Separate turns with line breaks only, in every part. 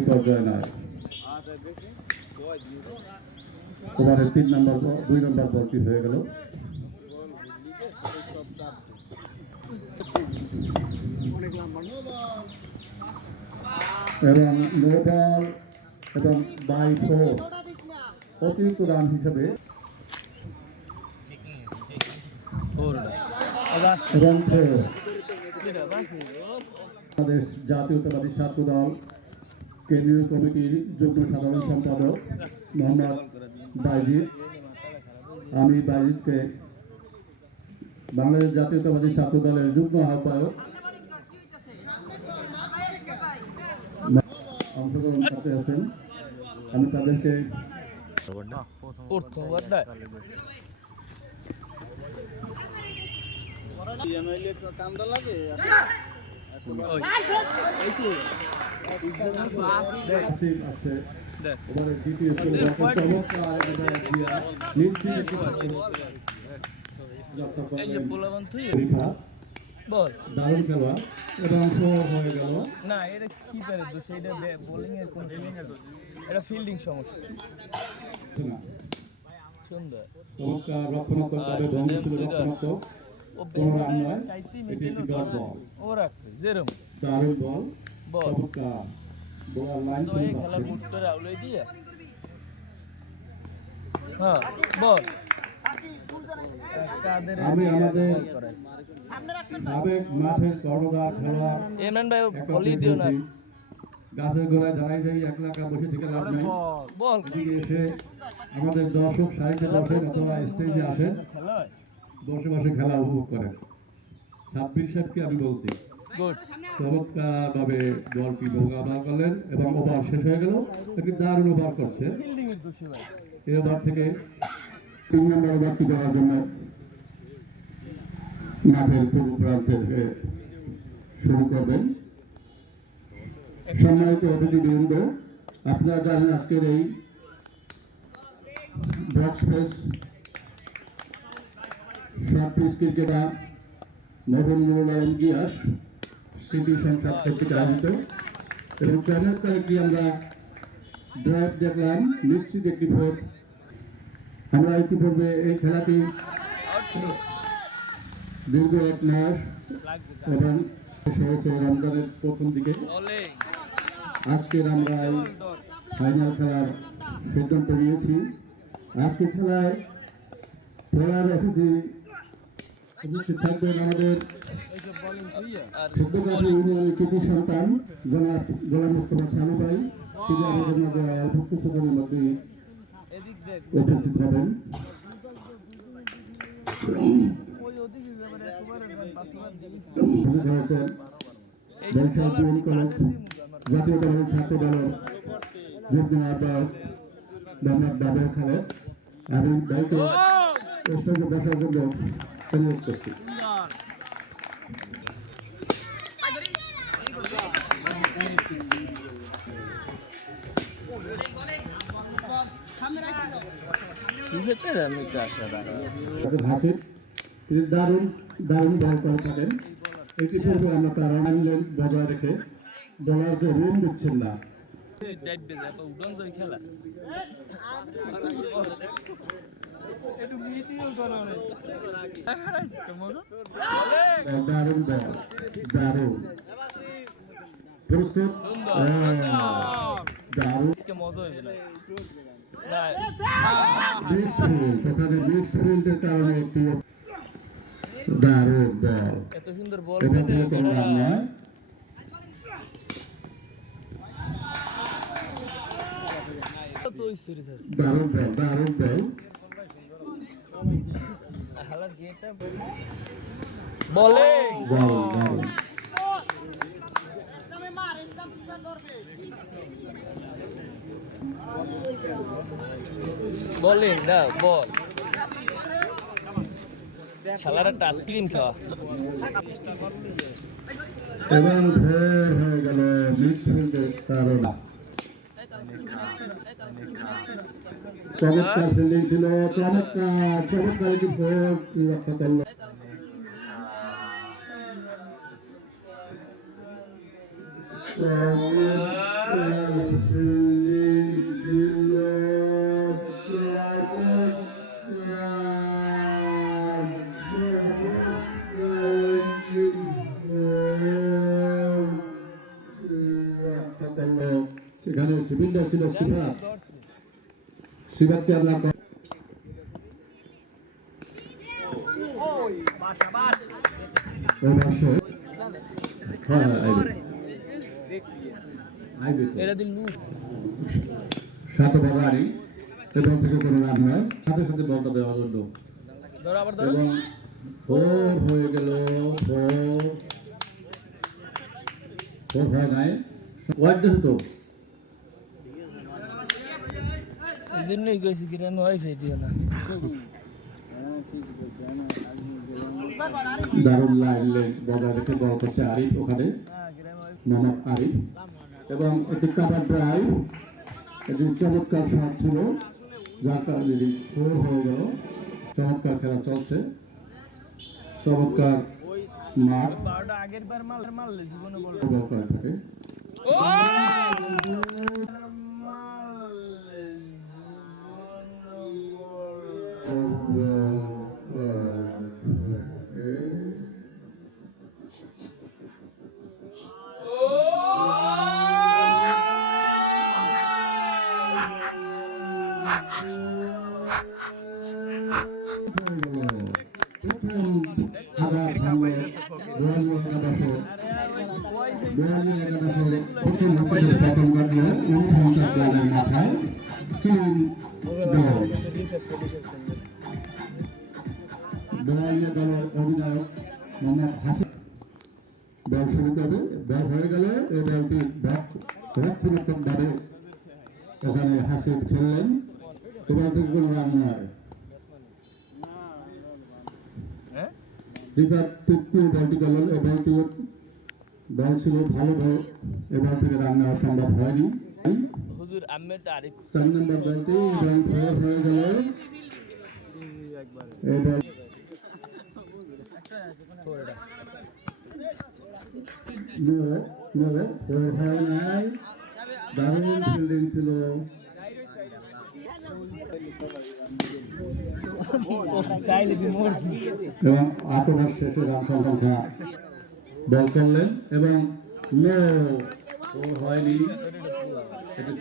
বিপর্যয় নয় ওভারের তিন নম্বর দুই নম্বর বলটি হয়ে গেল। এবং নো এবং বাই অতিরিক্ত রান হিসেবে এবং বাংলাদেশ জাতীয়তাবাদী ছাত্র দল কেন্দ্রীয় কমিটির যুগ্ম সাধারণ সম্পাদক মোহাম্মদ বাইজিদ। আমি বাইজিদকে বাংলাদেশ জাতীয়তাবাদী ছাত্র দলের যুগ্ম আহ্বায়ক। অংশগ্রহণ করতে আছেন। আমি তাদেরকে
প্রথমবার না
হয়ে
না এটা কি পারে দোষ এটা বোলিং এর কোন ফিল্ডিং সুন্দর
চমৎকার রক্ষণাত্মক
ও ও রাখছে যেরম
বল
বল।
লাইন
তো এই খেলা করে দিয়ে। হ্যাঁ বল।
আমি আমাদের। সাবেক মাঠের খেলোয়াড়
ভাই দিও না।
গাছের গোড়ায় দাঁড়াই যাই এক লাখা বসে থেকে লাভ নেই।
বল
এসে আমাদের দর্শক সাহিত্য দর্শক অথবা স্টেজে আসেন। বসে বসে খেলা উপভোগ করেন সাব্বির সাহেবকে আমি বলছি চমৎকারভাবে বলটি মোকাবেলা করলেন এবং ওভার শেষ হয়ে গেল। একটি দারুণ ওভার করছে। এই ওভার থেকে তিন নম্বর ওভারটি করার জন্য মাঠের পূর্ব প্রান্ত শুরু করবেন। সম্মানিত অতিথিবৃন্দ আপনারা জানেন আজকের এই বক্স ফেস পিচ ক্রিকেটার গিয়াস স্মৃতি সংসদ কর্তৃক আয়োজিত এবং চমৎকার একটি আমরা ড্রাইভ দেখলাম, নিশ্চিত একটি ভোট আমরা ইতিপূর্বে এই খেলাটি দীর্ঘ এক মাস এবং হয়েছে রমজানের প্রথম দিকে। আজকের আমরা এই ফাইনাল খেলার সিদ্ধান্ত নিয়েছি। আজকে খেলায় খেলার অতিথি উপস্থিত থাকবেন আমাদের সদ্যকাঠি ইউনিয়নের কৃতি সন্তান জনাব গোলাম মুস্তফা শানু ভাই। তিনি আমাদের মাঝে অল্প কিছুক্ষণের
দেখ
উপস্থিত হবেন। কলেজ জাতীয়তাবাদী ছাত্র দলের যুগ্ম আহ্বায়ক মোহাম্মদ বাবর খালেদ। আমি বাইকে স্টেজে বসার জন্য অনুরোধ করছি
সুন্দর আমি তো আসা দাঁড়া
আছেন হাসিব তিনি দারুণ দারুণ বল করে থাকেন ইতিপূর্বে আমরা তার রান লেন বজায় রেখে বলারকে রুম দিচ্ছেন না
খেলা একটু করো হারাইছ কেমন
দারুণ বল। দারুণ প্রস্তুত? হ্যাঁ, দারুণ
কে মজা হইবে না?
মিক্স ওখানে মিক্স কারণে একটি দারুণ বল
এত সুন্দর বল
দারুণ দারুণ বল দারুণ
বলিং দাও বল। শালার আইসক্রিম খাওয়া।
এবং হয়ে গেল মিক্স ফিল্ডের কারণে চমৎকার ফিল্ডিং ছিল চমৎকার চমৎকার একটি ভোর সিভিলটা ছিল সিভাত সিভাতকে আমরা হ্যাঁ হ্যাঁ সাত বাগারি এবং থেকে কোনো রান নয়। সাথে সাথে বলটা দেওয়ার জন্য এবং ফোর হয়ে গেল ফোর ফোর হয় নাই। ওয়াইড দেখো তো
এই জন্যই কইছি কি রান হয় সেই দিও না
দারুণ লাইন লেন বজায় রেখে বল করছে আরিফ ওখানে মোহাম্মদ আরিফ এবং একটি কাবার ড্রাইভ একটি চমৎকার শট ছিল যার কারণে ফোর হয়ে গেল চমৎকার খেলা চলছে চমৎকার মাঠ
বল
করে থাকে দলীয় দলের হয়ে গেল, এই বলটি রক্ষণাত্মকভাবে ওখানে হাসিন খেললেন। এবার থেকে কোনো রান নয় রিভার তৃতীয় বলটি করলেন এই বলটি বল ছিল ভালো বল। এ বল থেকে রান সম্ভব হয়নি।
হুজুর আহমেদ আরিফ।
চার নম্বর বলটি এবং ফের হয়ে গেল। ছিল। এবং ওভার শেষে রান বল করলেন এবং হয়নি। এটি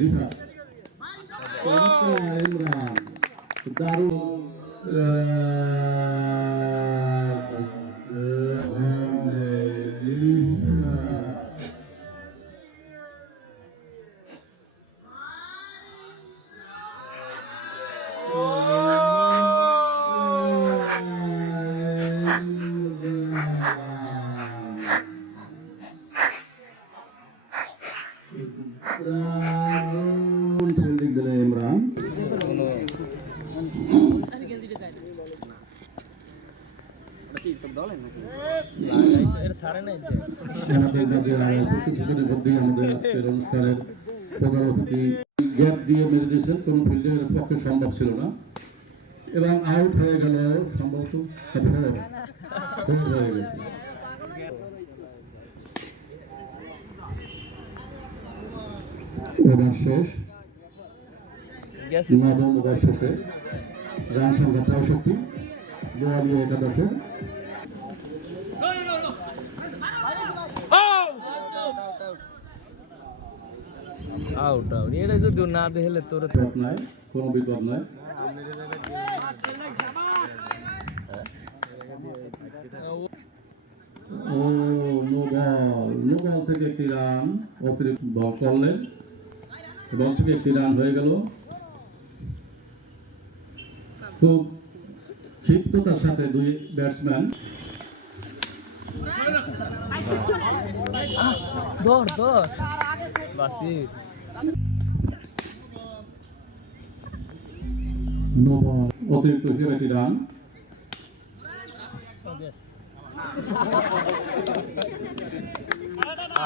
রিফা ইমরান দারুণ
এটা সারে নাই
আমাদের মাঝে আরও কিছুদিনের মধ্যেই আমাদের আজকের অনুষ্ঠানের প্রধান অতিথি গ্যাপ দিয়ে মেরে দিয়েছেন কোনো ফিল্ডিংয়ের পক্ষে সম্ভব ছিল না এবং আউট হয়ে গেল সম্ভবত হয়ে গেছে। ওভার শেষ। নবম ওভার শেষে। রান সংখ্যা পঁয়ষট্টি। গোয়ালিয়া একাদশে।
আউট আউট এটা যদি না দেখলে তোর
নাই কোনো বিপদ নাই। ও নো বল নো বল থেকে একটি রান অতিরিক্ত বল করলেন বল থেকে একটি রান হয়ে গেল। খুব ক্ষিপ্ততার সাথে দুই ব্যাটসম্যান
ধর বাসির
নবম অতিরিক্ত হিরাটি রান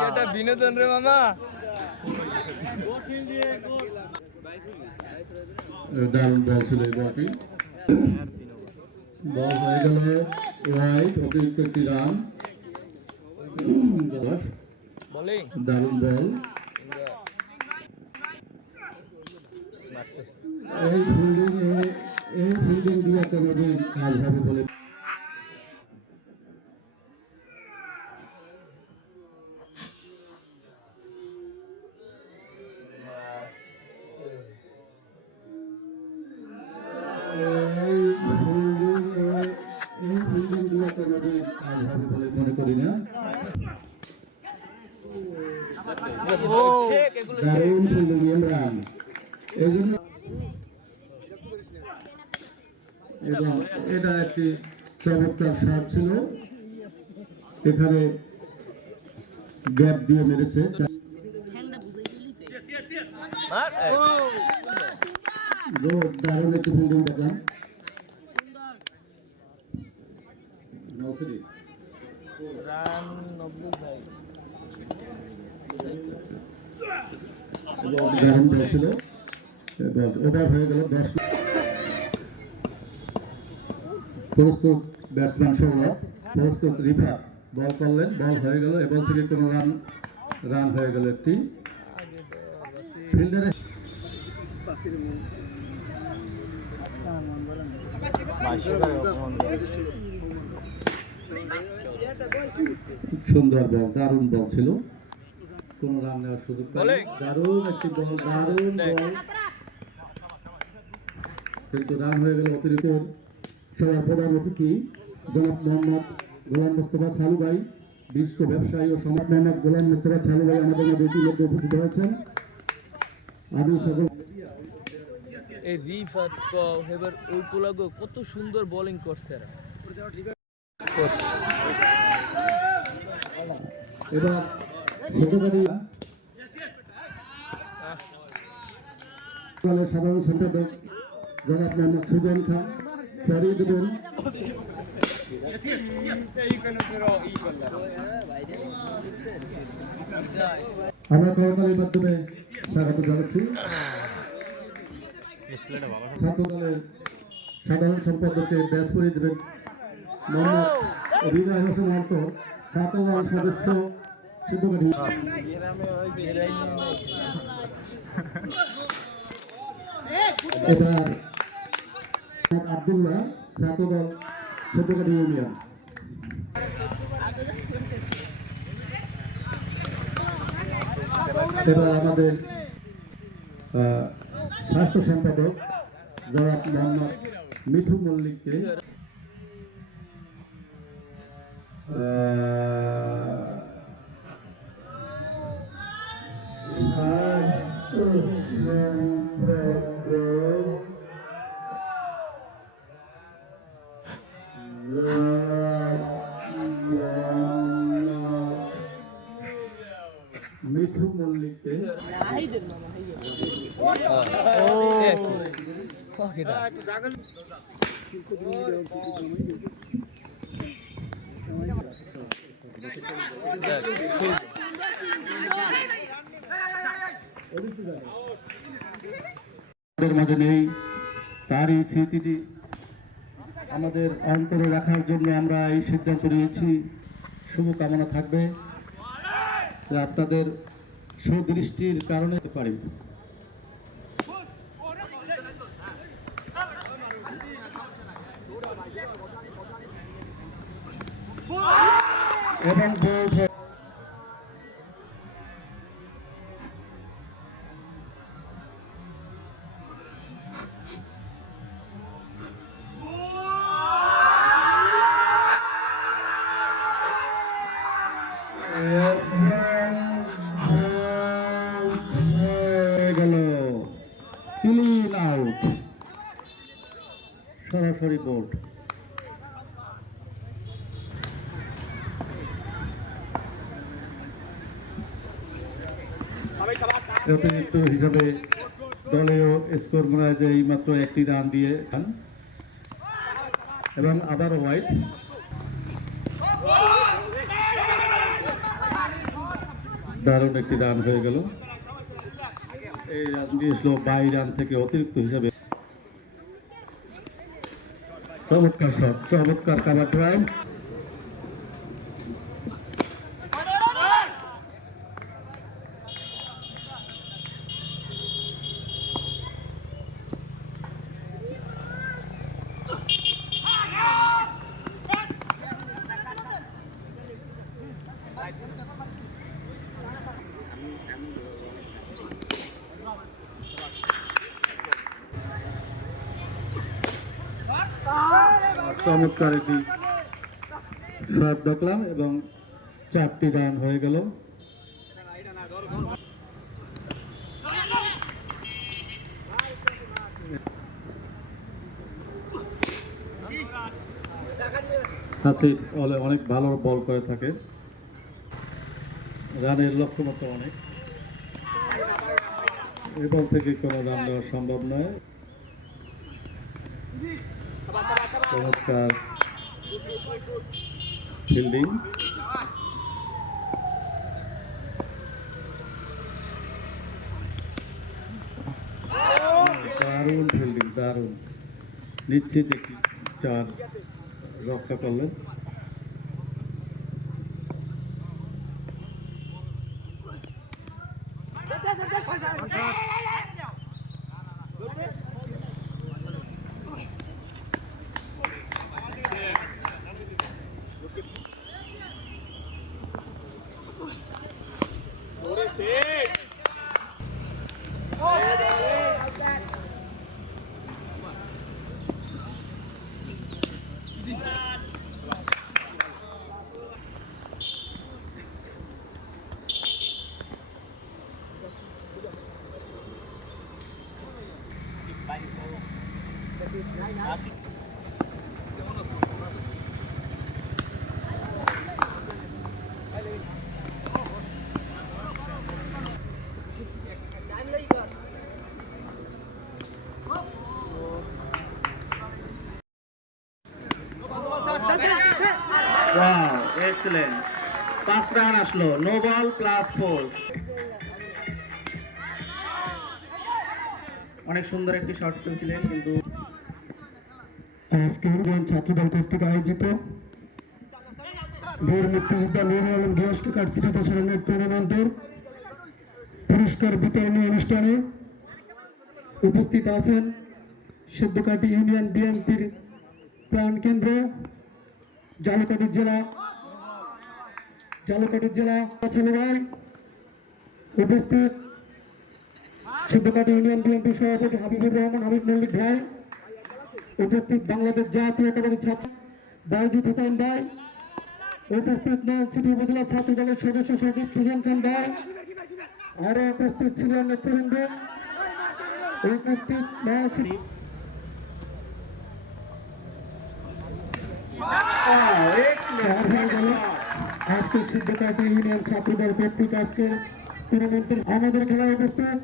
এটা বিনোদন রে মামা।
দারুণ বল ছিল এই বলটি বল হয়ে গেল। রাইট অতিরিক্ত একটি রান দারুণ বল এই ফিল্ডিং এই ফিল্ডিং দিয়ে কোনোদিন কাজ হবে বলে মনে করি না। দারুণ ফিল্ডিং ইমরান এই জন্য এবং এটা একটি চমৎকার শট ছিল। এখানে গ্যাপ দিয়ে মেরেছে। গোল দারুণ একটি ফিল্ডিং দেখলাম। নৌসরি
রান নব্বই ভাই।
এবং দারুণ বল ছিল। এবং ওভার হয়ে গেল দশ প্রস্তুত ব্যাটসম্যান সৌরভ প্রস্তুত রিফা বল করলেন বল হয়ে গেল এবং থেকে কোনো রান রান হয়ে গেল একটি ফিল্ডারে সুন্দর বল দারুণ বল ছিল। কোন রান নেওয়ার সুযোগ পাইনি। দারুণ একটি বল দারুণ বল কিন্তু রান হয়ে গেল অতিরিক্ত সবার প্রধান অতিথি জনাব মোহাম্মদ গোলাম মোস্তফা সালু ভাই বিশিষ্ট ব্যবসায়ী ও সমাজ মোহাম্মদ গোলাম মোস্তফা সালু ভাই আমাদের মধ্যে উপস্থিত হয়েছেন। আমি সকল
এই রিফাত এবার ওই পোলাগো কত সুন্দর বোলিং করছে
এবার সাধারণ সম্পাদক জনাব মোহাম্মদ সুজন খান। ফরিদ দেবেন আমরা করতালির মাধ্যমে স্বাগত জানাচ্ছি। ছাত্র দলের সাধারণ সম্পাদককে ব্যাস করে দেবেন মোহাম্মদ হৃদয় হোসেন অর্থ ছাত্র দল সদস্য সিদ্ধকাঠি এবার এবার আমাদের স্বাস্থ্য সম্পাদক জনাব মোহাম্মদ মিঠু মল্লিককে স্বাস্থ্য মাঝে নেই, তারই স্মৃতিটি আমাদের অন্তরে রাখার জন্য আমরা এই সিদ্ধান্ত নিয়েছি। শুভকামনা থাকবে। আপনাদের সুদৃষ্টির কারণে পারে। এবং
অতিরিক্ত হিসাবে দলীয় স্কোর মনে হয় যে এই মাত্র একটি রান দিয়ে খান এবং আবার হোয়াইট। দারুণ একটি রান হয়ে গেল। এই রান দিয়েছিল বাই রান থেকে অতিরিক্ত হিসাবে। চমৎকার শট চমৎকার কাবার ড্রাইভ চমৎকার একটি শট দেখলাম এবং চারটি রান হয়ে গেল। অনেক ভালো বল করে থাকে। রানের লক্ষ্যমাত্রা অনেক। এই বল থেকে কোনো রান দেওয়া সম্ভব নয়। চমৎকার ফিল্ডিং দারুণ ফিল্ডিং দারুণ। নিশ্চিত একটি চার রক্ষা করলেন।
এক্সেলেন্ট পাঁচ রান আসলো নো বল প্লাস ফোর। অনেক সুন্দর একটি শট খেলছিলেন কিন্তু
ছাত্রদল কর্তৃক আয়োজিত বীর মুক্তিযোদ্ধা আলম গৃহস্থ পুরস্কার বিতরণী অনুষ্ঠানে উপস্থিত আছেন সিদ্ধকাটি ইউনিয়ন বিএনপির প্রাণকেন্দ্র জালকাটি জেলা জালকাটি জেলা ছেলেরাই উপস্থিত সিদ্ধকাটি ইউনিয়ন বিএনপি সভাপতি হাবিবুর রহমান, হাবিব মল্লিক ভাই, উপস্থিত বাংলাদেশ জাতীয়তাবাদী ছাত্র বাইজিৎ হোসেন ভাই, উপস্থিত নয় উপজেলা ছাত্র দলের সদস্য সচিব সুজন খান ভাই, আরও উপস্থিত ছিলেন নেতৃবৃন্দ উপস্থিত নয় সিটি আজকে সিদ্ধকাটি ইউনিয়ন ছাত্রদল কর্তৃক আজকে টুর্নামেন্টের আমাদের খেলায় উপস্থিত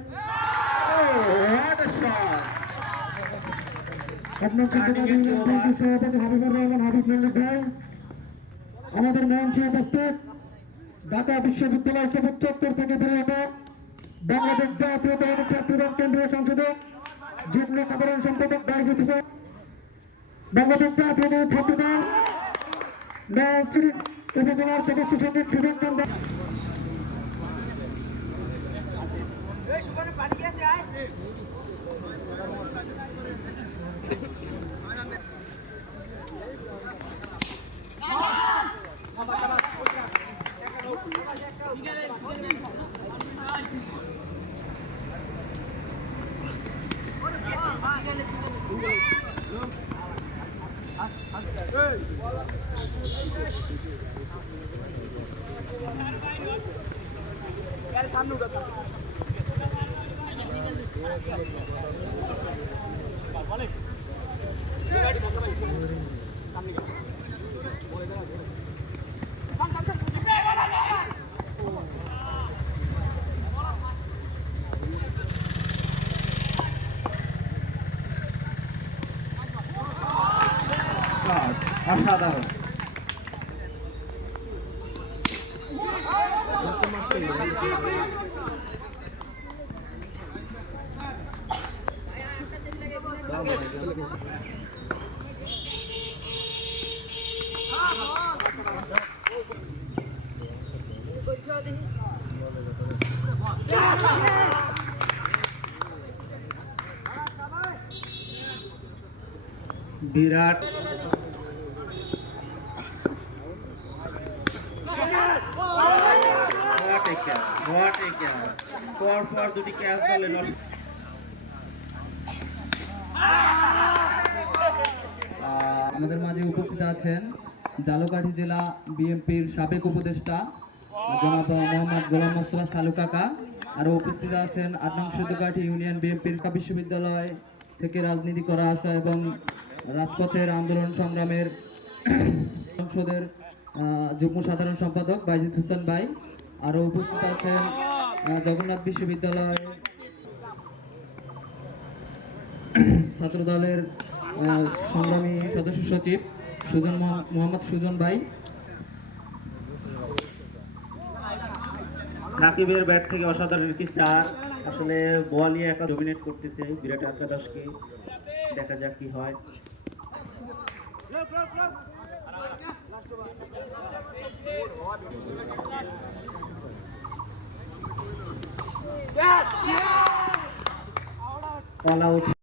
আমাদের মঞ্চে উপস্থিত ঢাকা বিশ্ববিদ্যালয় সবুজ চত্বর থেকে বেরোত বাংলাদেশ জাতীয়তাবাদী ছাত্রদল কেন্দ্রীয় সংসদে যুগ্ম সাধারণ সম্পাদক দায়িত্ব হোসেন বাংলাদেশ জাতীয়তাবাদী ছাত্রদল উপকুমার সদস্য
সঞ্জিত সুদীপ নন্দ Hey! 하나 দলে
আমাদের মাঝে উপস্থিত আছেন জালুকাঠি জেলা বিএনপির সাবেক উপদেষ্টা মোহাম্মদ গোলাম মোস্তফা সালু কাকা উপস্থিত আছেন বিশ্ববিদ্যালয় থেকে রাজনীতি করা আসা এবং রাজপথের আন্দোলন সংগ্রামের সংসদের যুগ্ম সাধারণ সম্পাদক বাইজিদ হোসেন ভাই আরও উপস্থিত আছেন জগন্নাথ বিশ্ববিদ্যালয় ছাত্রদলের সংগ্রামী সদস্য সচিব সুজন মোহা- মোহাম্মদ সুজন ভাই
সাকিবের ব্যাট থেকে অসাধারণ একটি চার। আসলে বলই একা ডমিনেট করতেছে বিরাট একাদশকে। দেখা যাক কি হয়। All out